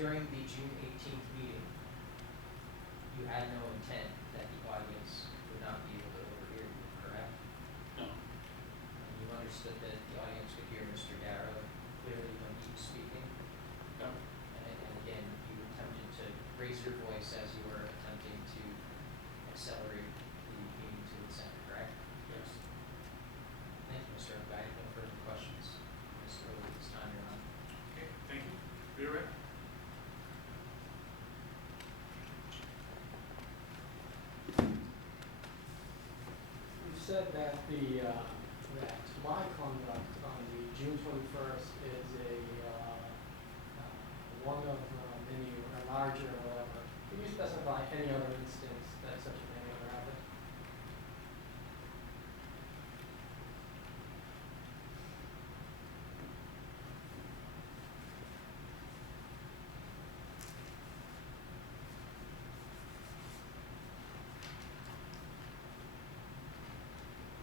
during the June 18th meeting, you had no intent that the audience would not be able to overhear you, correct? No. And you understood that the audience could hear Mr. Darrow clearly when he was speaking? No. And again, you attempted to raise your voice as you were attempting to accelerate the meeting to its end, correct? Yes. Thank you, Mr. Oak. I have no further questions. Mr. Oak, at this time you're on. Okay, thank you. You're right. You said that that my conduct on the June 21st is one of many, or larger, or whatever. Can you specify any other instance that such a thing ever happened?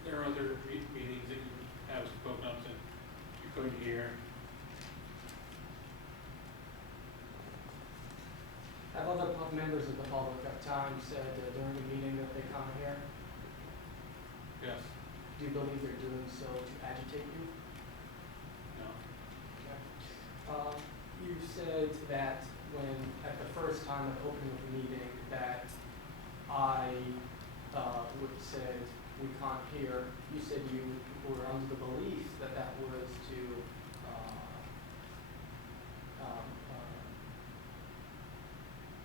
There are other meetings that you have spoken up that you couldn't hear. Have other members of the public at times said during the meeting that they can't hear? Yes. Do you believe they're doing so to agitate you? No. You said that when, at the first time of opening of the meeting, that I would said we can't hear. You said you were under the belief that that was to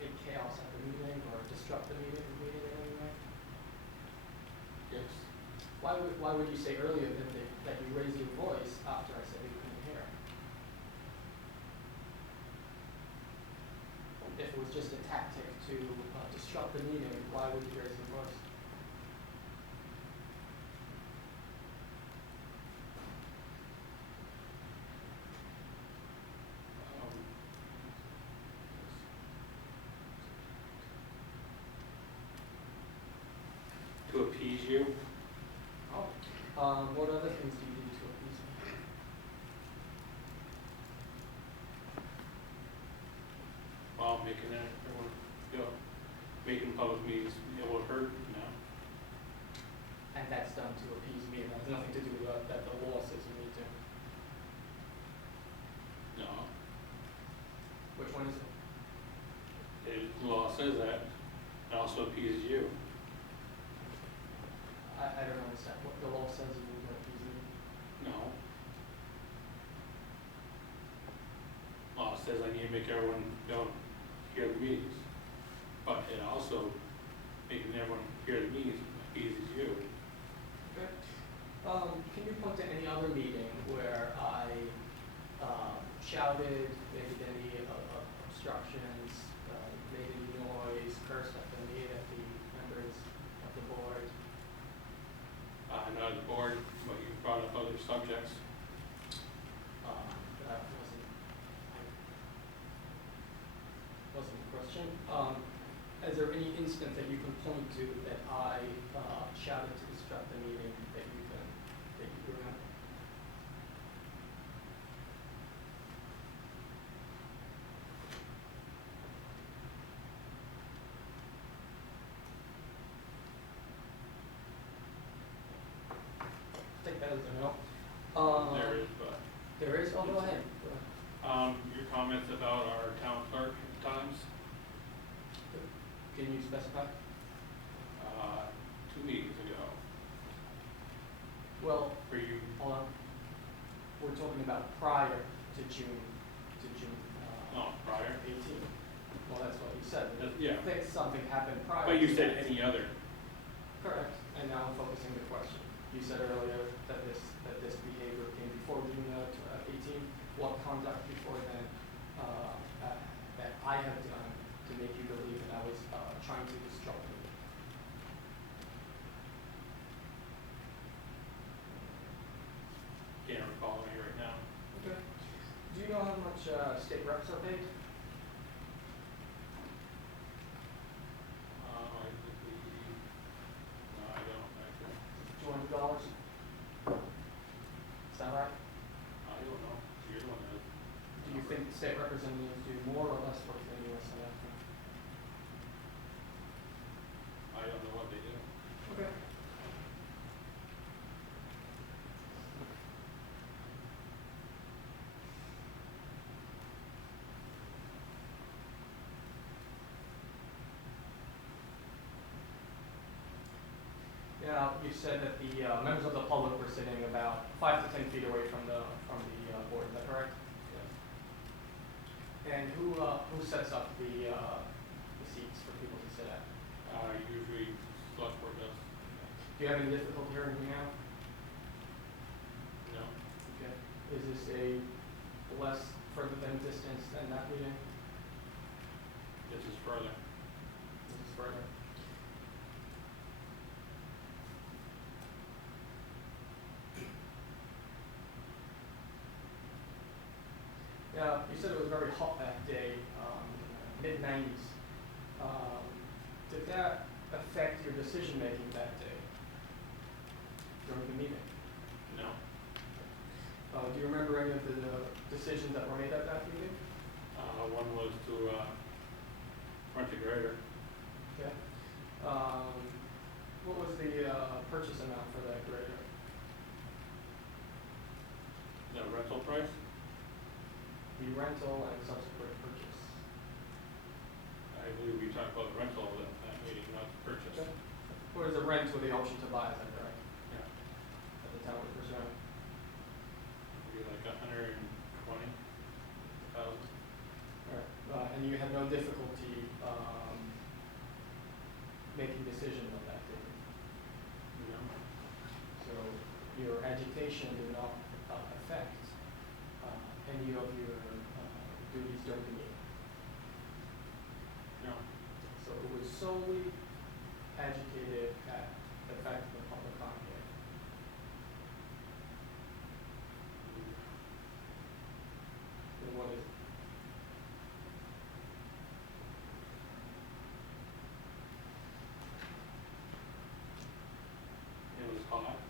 make chaos at the meeting or disrupt the meeting in any way. Yes. Why would you say earlier that you raised your voice after I said you couldn't hear? If it was just a tactic to disrupt the meeting, why would you raise your voice? To appease you. Oh. What other things do you do to appease me? While making everyone, making public meetings able to hurt, And that's done to appease me, and that has nothing to do with that the law says you need to. No. Which one is it? The law says that. It also appeases you. I don't understand. What the law says you need to appease me? No. Law says I need to make everyone hear the meetings. But it also, making everyone hear the meetings appeases you. Okay. Can you point to any other meeting where I shouted, made any obstructions, made any noise, cursed at the members of the board? Not the board, but you brought up other subjects. That wasn't the question. Is there any instance that you can point to that I shouted to disrupt the meeting that you remember? I think that is a no. There is, but. There is? Oh, go ahead. Your comments about our town clerk at times, Can you specify? 2 meetings ago. Well, For you, hold on. We're talking about prior to June prior. 18th. Well, that's what you said. Yeah. I think something happened prior. But you to said that. any other. Correct. And now I'm focusing the question. You said earlier that this behavior came before June 18th. What conduct before then that I have done to make you believe that I was trying to disrupt you? Can't recall any right now. Okay. Do you know how much state reps are paid? I don't actually. $200. Is that right? I don't know. You're the one that. Do Do you think the state representatives do more or less work than US selectmen? I don't know what they do. Okay. Now, you said that the members of the public were sitting about 5 to 10 feet away from the board. Is that correct? Yes. And who sets up the seats for people to sit at? Usually select board does. Do you have any difficulty hearing me now? No. Okay. Is this a less further than distance than that meeting? This is further. This is further. Yeah, you said it was very hot that day, mid-90s. Did that affect your decision-making that day during the meeting? No. Do you remember any of the decisions that were made at that meeting? One was to rent a grader. Okay. What was the purchase amount for that grader? The rental price? The rental and subsequent purchase. I believe we talked about the rental at that meeting, not the purchase. Okay. Or is the rent with the option to buy, is that correct? Yeah. At the town was pursuing? Maybe like $120,000. Alright, and you had no difficulty making decisions on that, did you? No. So your agitation did not affect any of your duties during the meeting? No. So it was solely agitated at the fact of the public comment here. Then what is it? It was hot,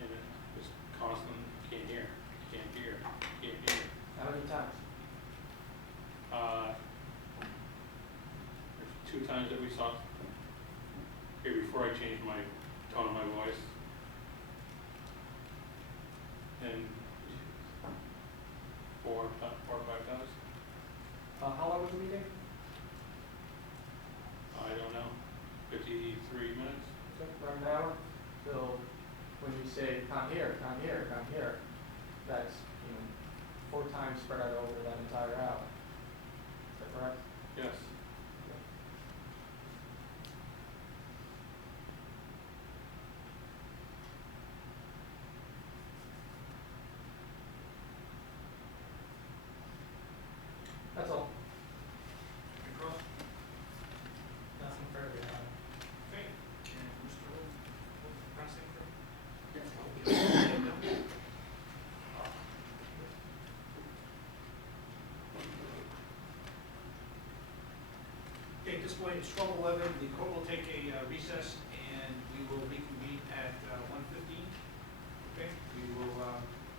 and it was constant, can't hear, can't hear, can't hear. How many times? There's 2 times that we saw here before I changed my tone of my voice. And 4 or 5 times. How long was the meeting? I don't know, 53 minutes. Okay, around an hour. So when you say come here, come here, come here, that's 4 times spread out over that entire hour. Is that correct? Yes. That's all. Cross? Nothing further to add. Okay, and Mr. Wolf, pressing for? Okay, at this point, it's 12:11, the court will take a recess, and we will reconvene at 1:15. Okay, we will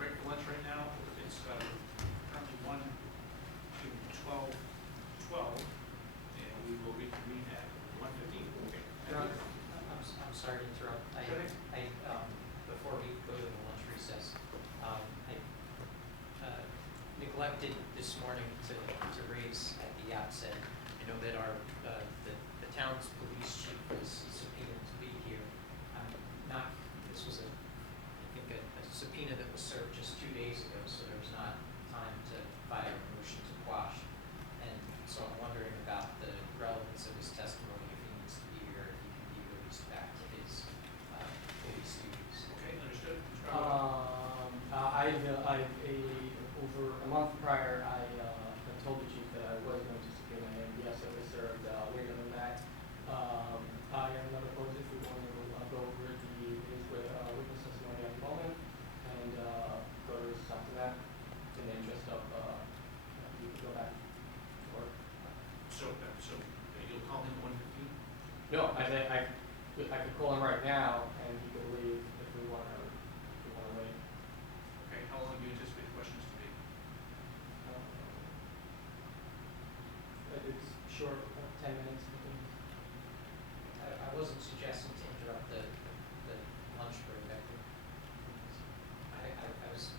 break for lunch right now, it's currently 1 to 12:12, and we will reconvene at 1:15. Okay. I'm sorry to interrupt. Go ahead. Before we go to the lunch recess, I neglected this morning to raise at the outset. I know that the town's police chief was subpoenaed to be here. This was I think a subpoena that was served just 2 days ago, so there was not time to file a motion to quash. And so I'm wondering about the relevance of his testimony, if he needs to be here, if he can be released back to his police duties. Okay, understood. Mr. Alvarado? Over a month prior, I told the chief that I was going to subpoena him. Yes, it was served later than that. I am not opposed if we want to go over his witness testimony at the moment and go to recess after that in the interest of you can go back to work. So you'll call him at 1:15? No, I could call him right now and he could leave if we want to wait. Okay, how long do you anticipate questions to be? short, 10 minutes. I wasn't suggesting to interrupt the lunch break. I was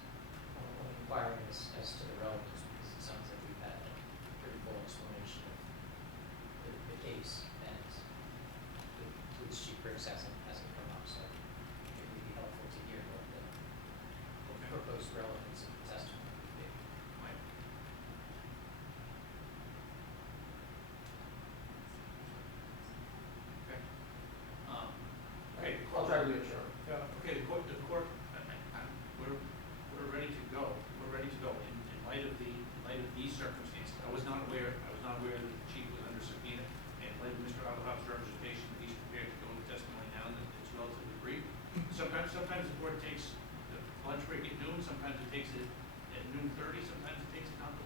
only inquiring as to the relevance, because it sounds like we've had a pretty full explanation of the case, and the police chief Briggs hasn't come up, so it would be helpful to hear what the proposed relevance of the testimony would be. Mike? Okay. Okay, I'll try to do it short. okay, the court, we're ready to go. We're ready to go. In light of these circumstances, I was not aware that the chief was under subpoena. And in light of Mr. Alvarez's representation, that he's prepared to go into testimony now, that it's relatively brief. Sometimes the board takes the lunch break at noon, sometimes it takes it at noon 30, sometimes it takes it down to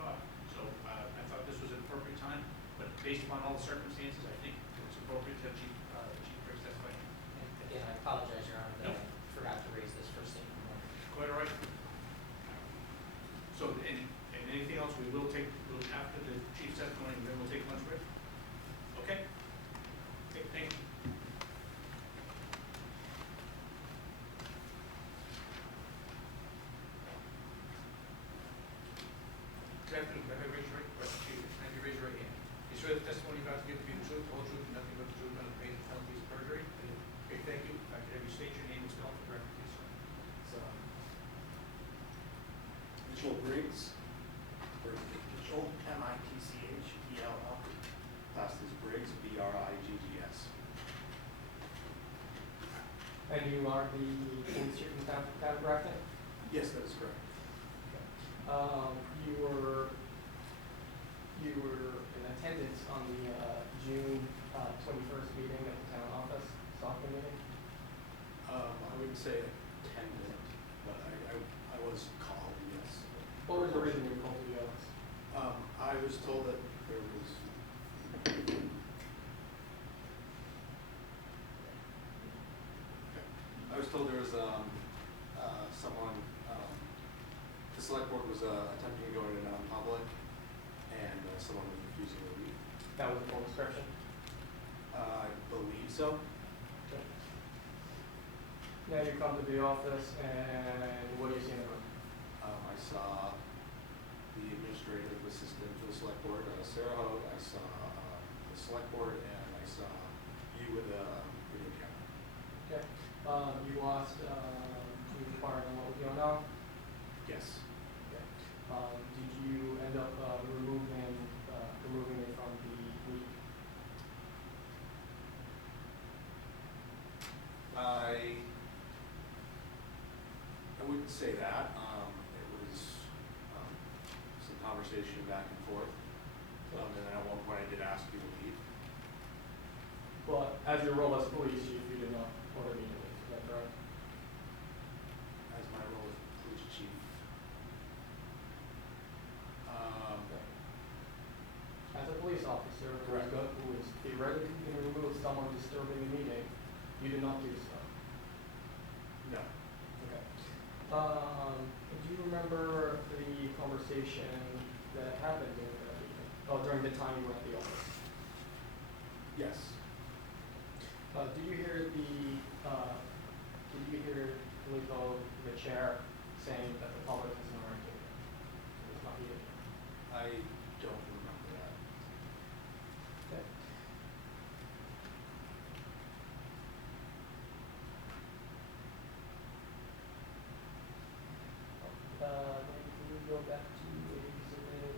12:45. So, I thought this was an appropriate time, but based upon all the circumstances, I think it's appropriate to have Chief Briggs testify. And again, I apologize, Your Honor, that No. I forgot to raise this first thing in the morning. Quite all right. So, and anything else, we'll after the chief's testimony, then we'll take lunch break? Okay? Okay, thank you. Good afternoon, can I raise your right, Chief, can I have you raise your right hand? You swear the testimony you're about to give to be the truth, the whole truth, and nothing but the truth, under the pain of penalties of perjury? Okay, thank you. If I could have you state your name and spell for the record, please, sir. So, Mitchell Briggs, or Mitchell, Mitchell, last is Briggs, Briggs. And you are the police chief in town of Grafton? Yes, that is correct. You were in attendance on the June 21st meeting at the town office, Stockton meeting? I wouldn't say attendant, but I was called, yes. What was the reason you were called to the office? I was told that there was, someone, the select board was attempting to go into non-public, and someone was refusing to leave. That was the full description? I believe so. Okay. Now you come to the office, and what do you see in the room? I saw the administrative assistant to the select board, Sarah Hogue. I saw the select board, and I saw you with a video camera. Okay. You asked, you inquired on what was going on? Yes. Okay. Did you end up removing it from the week? I wouldn't say that. It was some conversation back and forth. And then at one point I did ask you to leave. But as your role as police chief, you did not order me to leave, is that correct? As my role as police chief. Okay. As a police officer Correct. who is theoretically going to remove someone disturbing the meeting, you did not do so. No. Okay. Do you remember the conversation that happened during that meeting? Oh, during the time you were at the office? Yes. Did you hear Filippo, the chair, saying that the public has no right to it? It's not needed. I don't remember that. Okay. Maybe we go back to exhibit.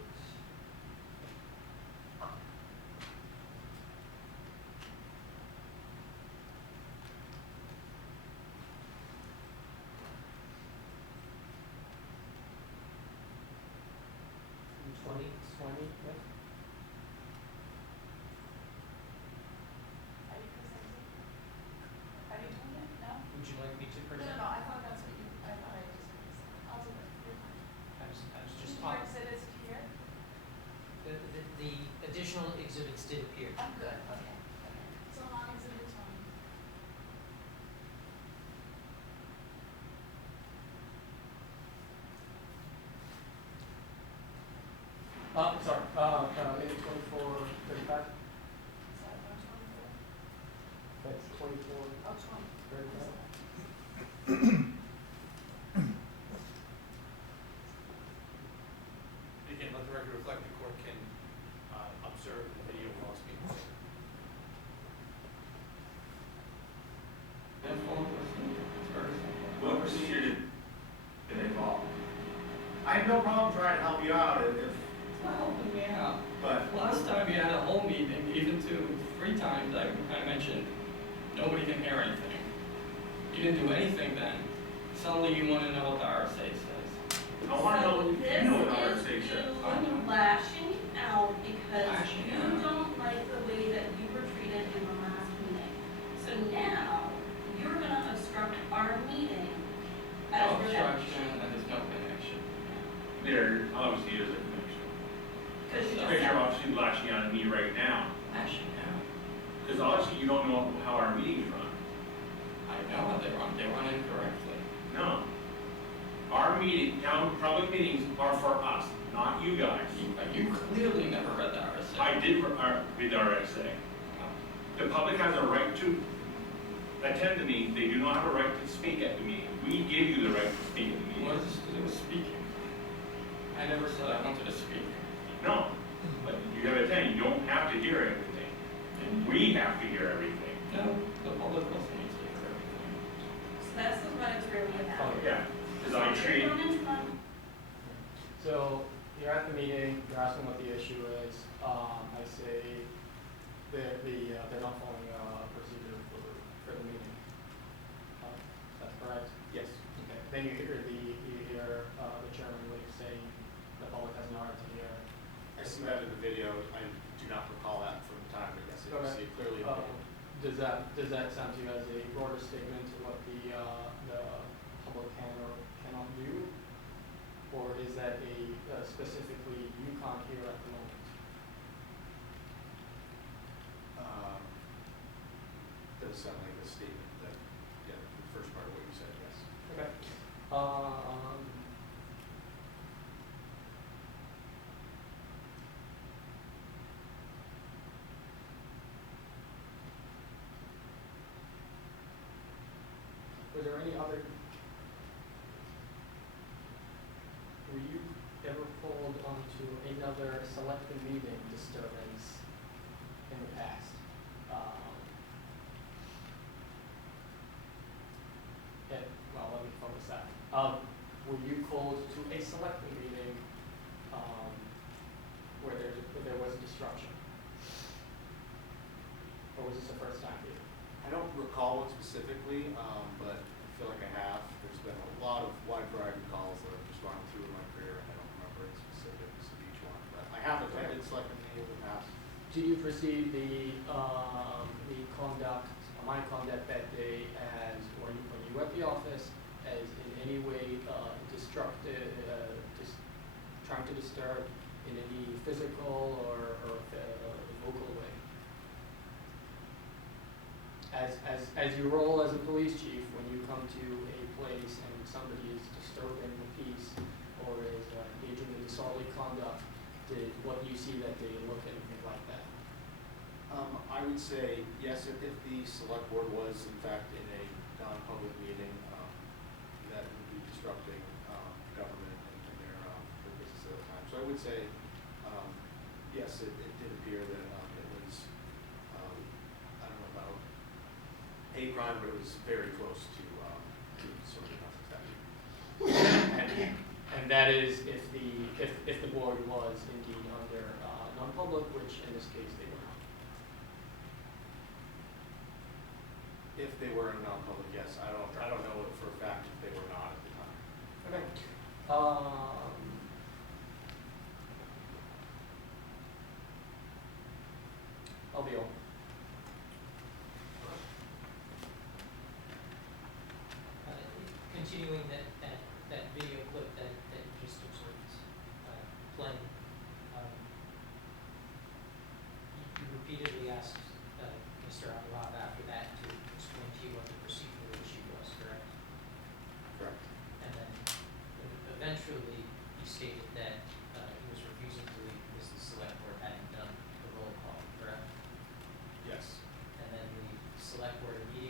Twenty. 20, yeah. Are you presenting? Are you doing it? No? Would you like me to No, present? no, I thought that's what you, I thought I just, I'll do it, you're fine. I was just Did your talking. exhibits appear? The additional exhibits did appear. I'm good, okay. So on exhibit 20. Sorry, minute 24. 24. Oh, 20. Very well. Again, let the record reflect the court can observe the video while it's being played. And follow procedure. It's very simple. What procedure did they follow? I have no problem trying to help you out if, It's not helping me out. but Last time we had a whole meeting, even 3 times, I mentioned, nobody can hear anything. You didn't do anything then. Suddenly you want to know what the RSA says. I want to know what you know what RSA This says. is you lashing out because Lashing you out. don't like the way that you were treated in the last meeting. So now, you're gonna obstruct our meeting as No we're obstruction, and there's no connection. There obviously is a connection. Because you Because you're obviously lashing out at me right now. Lashing out. Because obviously you don't know how our meetings run. I know how they run. They run incorrectly. No. Our town public meetings are for us, not you guys. You clearly never read the RSA. I did read the RSA. The public has a right to attend the meeting. They do not have a right to speak at the meeting. We give you the right to speak at the meeting. What is this to do with speaking? I never said I wanted to speak. No, but you have a thing. You don't have to hear everything. And we have to hear everything. No, the public doesn't need to hear everything. So this is what it's really about. Yeah, because I So treat, you're going into one- So, you're at the meeting, you're asking what the issue is, I say they're not following procedure for the meeting. That's correct? yes. Okay, then you hear the chairman like saying the public has an right to hear. I see that in the video. I do not recall that from the time, but yes, I can see it clearly in the video. Does that sound to you as a broader statement to what the public can or cannot do? Or is that specifically you can't hear at the moment? Does sound like a statement that, yeah, the first part of what you said, yes. Okay. Was there any other? Were you ever called onto another selected meeting disturbance in the past? Well, let me focus that. Were you called to a selected meeting, where there was a disruption? Or was this the first time here? I don't recall one specifically, but I feel like I have. There's been a lot of wide variety of calls that I've just gone through in my career, and I don't remember the specifics of each one. But I have attended selected meetings in the past. Do you perceive the conduct, my conduct that day as, when you were at the office, as in any way destructive, trying to disturb in any physical or vocal way? As you role as a police chief, when you come to a place and somebody is disturbing the peace or is engaging in disorderly conduct, what do you see that they look at anything like that? I would say, yes, if the select board was in fact in a non-public meeting, that would be disrupting, government and their business at the time. So I would say, yes, it did appear that, it was, I don't know about hate crime, but it was very close to sort of statute. And that is if the board was indeed under non-public, which in this case they were not. If they were in non-public, yes. I don't know for a fact if they were not at the time. Okay. I'll be on. Continuing that video clip that you just observed playing, you repeatedly asked Mr. Abdullah after that to explain to you what the procedural issue was, correct? Correct. And then eventually he stated that he was refusing to leave because the select board hadn't done the roll call, correct? Yes. And then the select board immediately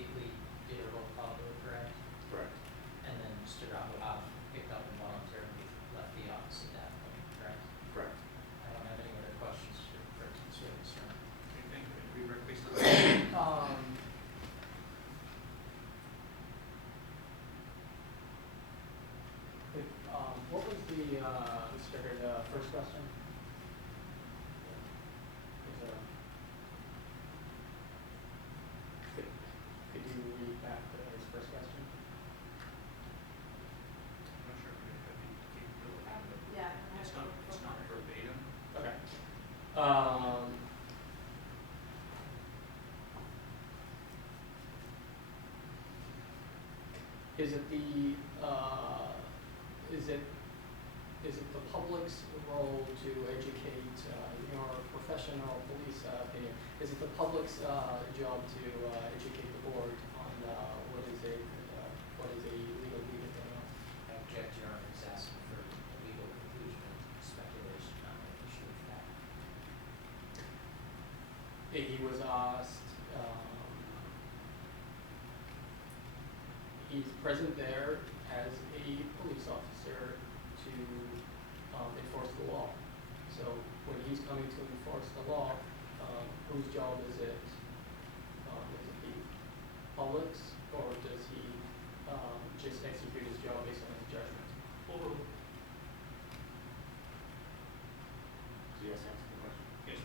Mr. Stricker, the first question? Is, could you read back his first question? I'm not sure if we have the capability. Yeah. It's not verbatim. Okay. Is it the, is it the public's role to educate, your professional police opinion? Is it the public's job to educate the board on what is a legal meeting or not? I object, Your Honor, is asking for a legal conclusion and speculation on an issue of fact. He was asked, he's present there as a police officer to enforce the law. So when he's coming to enforce the law, whose job is it? Is it the public's, or does he just execute his job based on his judgment? Overruled. So yes, answer the question. Yes.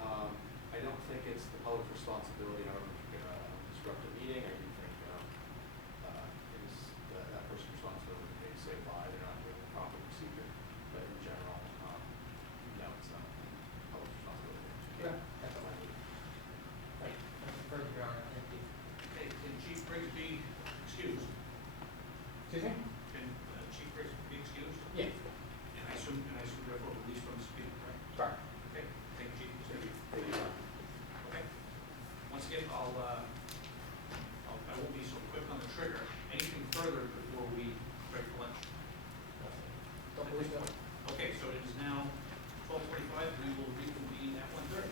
I don't think it's the public's responsibility, however, if you're gonna disrupt a meeting, I do think, it is that person's responsibility to maybe say why they're not doing the proper procedure, but in general, no, it's not the public's responsibility. Yeah, that's all I need. Right, further, Your Honor, thank you. Okay, can Chief Briggs be excused? Excuse me? Can Chief Briggs be excused? Yeah. And I assume therefore released from speaking, right? Sorry. Okay, thank you, Chief. Thank you. Thank you. Okay. Once again, I won't be so quick on the trigger. Anything further before we break for lunch? Don't believe so. Okay, so it is now 12:45. We will reconvene at 1:30.